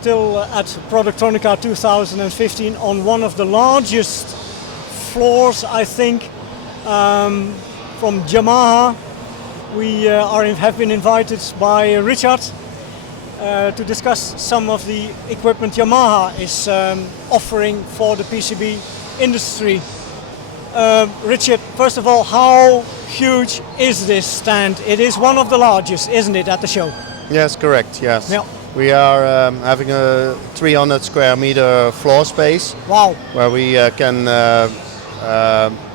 still at Productronica 2015 on one of the largest floors, I think, from Yamaha. We have been invited by Richard to discuss some of the equipment Yamaha is offering for the PCB industry. Richard, first of all, how huge is this stand? It is one of the largest, isn't it, at the show? Yes, correct, yes. Yeah. We are having a 300 square meter floor space. Wow. Where we can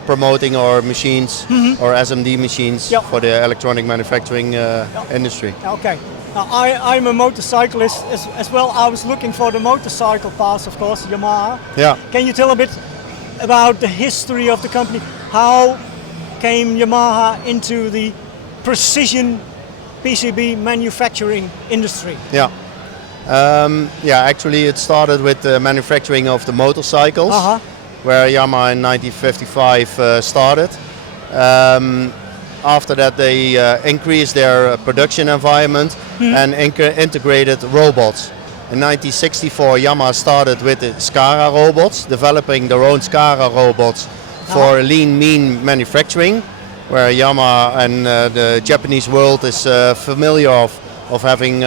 promoting our machines, or SMD machines, for the electronic manufacturing industry. Okay. Now, I'm a motorcyclist as well. I was looking for the motorcycle parts, of course, Yamaha. Yeah. Can you tell a bit about the history of the company? How came Yamaha into the precision PCB manufacturing industry? Yeah. Actually it started with the manufacturing of the motorcycles, where Yamaha in 1955 started. After that they increased their production environment and integrated robots. In 1964 Yamaha started with the SCARA robots, developing their own SCARA robots for lean mean manufacturing, where Yamaha and the Japanese world is familiar of having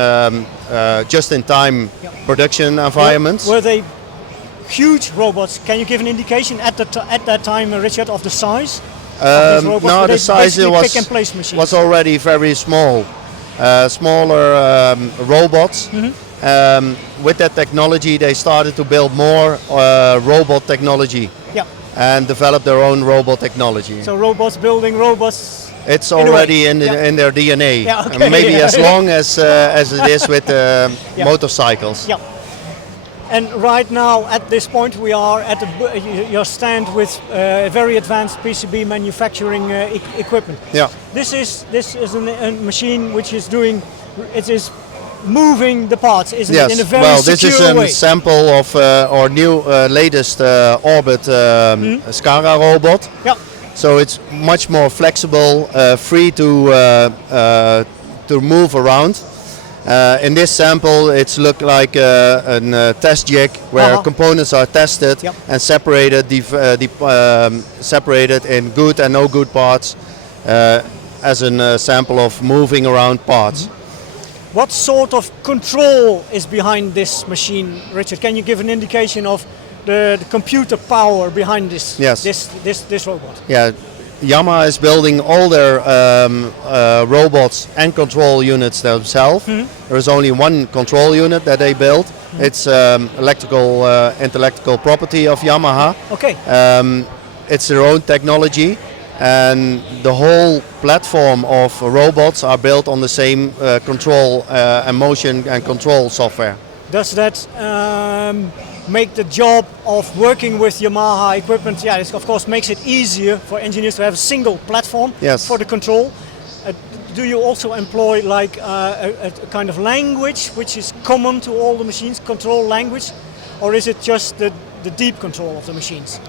just-in-time production environments. Were they huge robots? Can you give an indication at that time, Richard, of the size? No, the size was already very small. Smaller robots. With that technology they started to build more robot technology and develop their own robot technology. So robots building robots. It's already in their DNA. Yeah, okay. Maybe as long as it is with motorcycles. Yeah. And right now, at this point, we are at your stand with very advanced PCB manufacturing equipment. Yeah. This is a machine which is moving the parts, isn't it? In a very secure way. This is a sample of our new latest Orbit SCARA robot. Yeah. So it's much more flexible, free to move around. In this sample, it's looked like a test jig where components are tested and separated, separated in good and no good parts, as a sample of moving around parts. What sort of control is behind this machine, Richard? Can you give an indication of the computer power behind this this robot? Yeah, Yamaha is building all their robots and control units themselves. There is only one control unit that they build. It's intellectual property of Yamaha. Okay. It's their own technology. And the whole platform of robots are built on the same control and motion and control software. Does that make the job of working with Yamaha equipment, it of course makes it easier for engineers to have a single platform for the control? Do you also employ like a kind of language which is common to all the machines, control language, or is it just the deep control of the machines?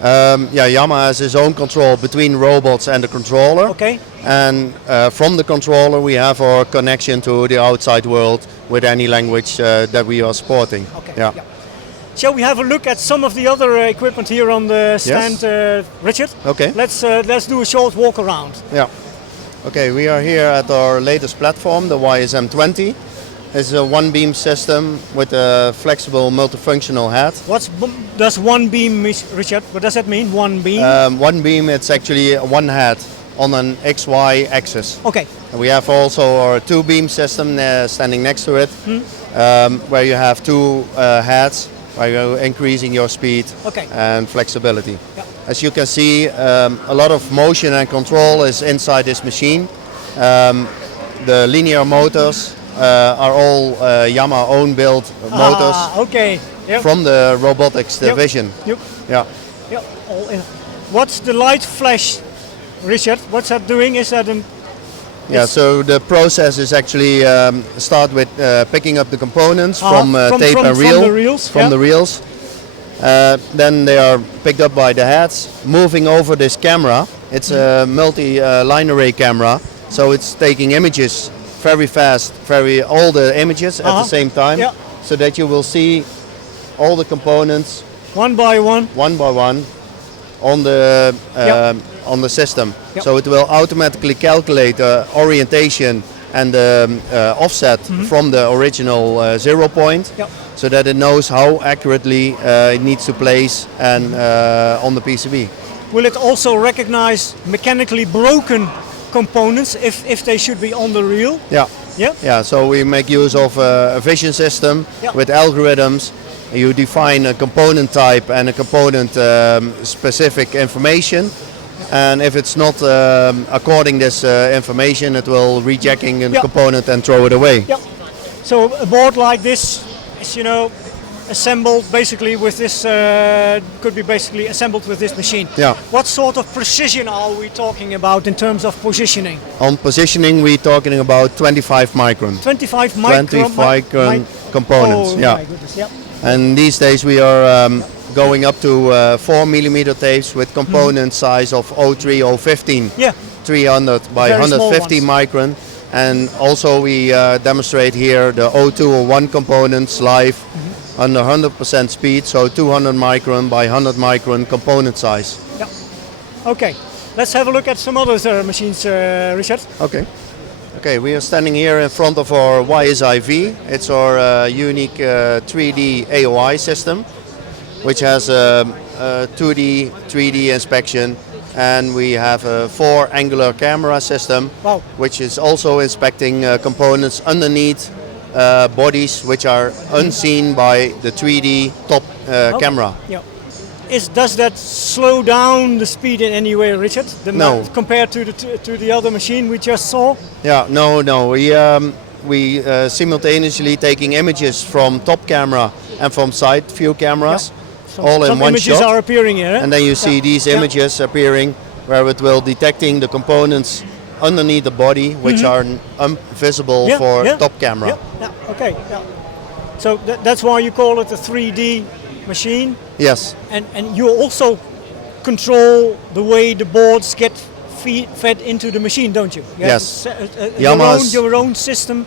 Yamaha has his own control between robots and the controller. Okay. And from the controller we have our connection to the outside world with any language that we are supporting. Okay. Yeah. Shall we have a look at some of the other equipment here on the stand, Richard? Okay. Let's do a short walk around. Yeah. Okay, we are here at our latest platform, the YSM20. It's a one-beam system with a flexible multifunctional head. What does one beam mean, Richard? What does that mean, one beam? One beam, it's actually one head on an XY axis. Okay. And we have also our two-beam system standing next to it, where you have two heads, where you're increasing your speed and flexibility. Yeah. As you can see, a lot of motion and control is inside this machine. The linear motors are all Yamaha own built motors from the robotics division. Yep. Yeah. Yep. What's the light flash, Richard? What's that doing? Is that an... So the process is actually start with picking up the components from tape and reel, from the reels. Then they are picked up by the heads, moving over this camera. It's a multi-line array camera, so it's taking images very fast, all the images at the same time. so that you will see all the components one by one on the system. Yep. So it will automatically calculate the orientation and the offset from the original 0 point, Yep. so that it knows how accurately it needs to place and on the PCB. Will it also recognize mechanically broken components if they should be on the reel? Yeah. Yeah. Yeah, so we make use of a vision system Yep. with algorithms. You define a component type and a component specific information. And if it's not according this information, it will rejecting a Yep. component and throw it away. Yeah. So a board like this is, assembled basically with this, could be basically assembled with this machine. Yeah. What sort of precision are we talking about in terms of positioning? On positioning, we're talking about 25 micron. 25 micron. 25 components. Oh, yeah. my goodness, yeah. And these days we are going up to 4 millimeter tapes with component size of 0.3, 0.15. Yeah. 300 by Very small 150 ones. micron. And also we demonstrate here the 0.201 components live under 100% speed, so 200 micron by 100 micron component size. Yeah. Okay. Let's have a look at some other machines, Richard. Okay. Okay, we are standing here in front of our YSIV. It's our unique 3D AOI system, which has a 2D, 3D inspection, and we have a 4-angular camera system, Wow. which is also inspecting components underneath bodies which are unseen by the 3D top camera. Yeah. Does that slow down the speed in any way, Richard? No. Compared to the other machine we just saw? Yeah, no. We simultaneously taking images from top camera and from side view cameras, all in Some one images shot. are appearing here. And then you see these images appearing where it will detecting the components underneath the body which are invisible for top camera. Yeah. Okay. Yeah. So that's why you call it a 3D machine. Yes. And you also control the way the boards get fed into the machine, don't you? You Yes. have your own system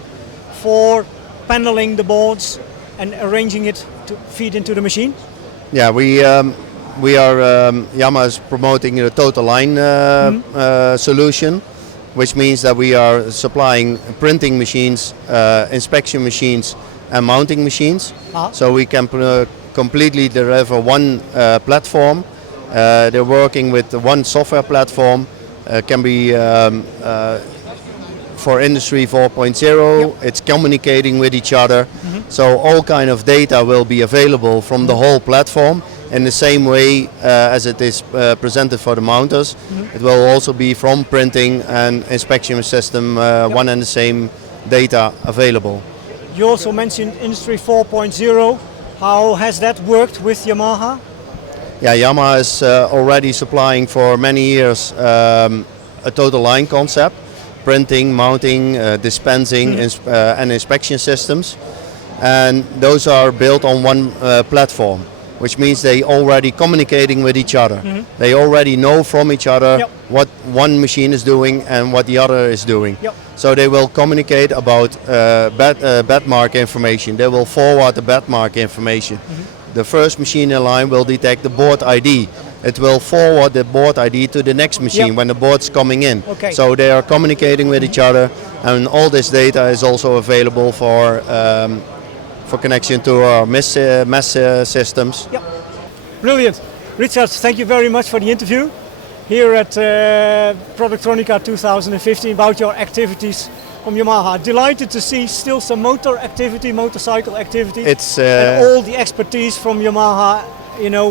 for paneling the boards and arranging it to feed into the machine? Yeah, we are Yamaha is promoting a total line solution, which means that we are supplying printing machines, inspection machines, and mounting machines. So we can completely deliver one platform. They're working with one software platform. Can be for Industry 4.0. It's communicating with each other. So all kind of data will be available from the whole platform in the same way as it is presented for the mounters. It will also be from printing and inspection system one and the same data available. You also mentioned Industry 4.0. How has that worked with Yamaha? Yeah, Yamaha is already supplying for many years a total line concept, printing, mounting, dispensing and inspection systems. And those are built on one platform, which means they already communicating with each other. They already know from each other what one machine is doing and what the other is doing. So they will communicate about bed mark information. They will forward the bed mark information. The first machine in line will detect the board ID. It will forward the board ID to the next machine when the board's coming in. Okay. So they are communicating with each other, and all this data is also available for connection to our MES systems. Brilliant. Richard, thank you very much for the interview here at Productronica 2015 about your activities from Yamaha. Delighted to see still some motorcycle activity. It's and all the expertise from Yamaha,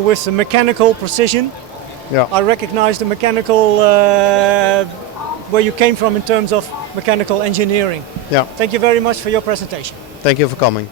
with the mechanical precision. Yeah. I recognize the mechanical, where you came from in terms of mechanical engineering. Yeah. Thank you very much for your presentation. Thank you for coming.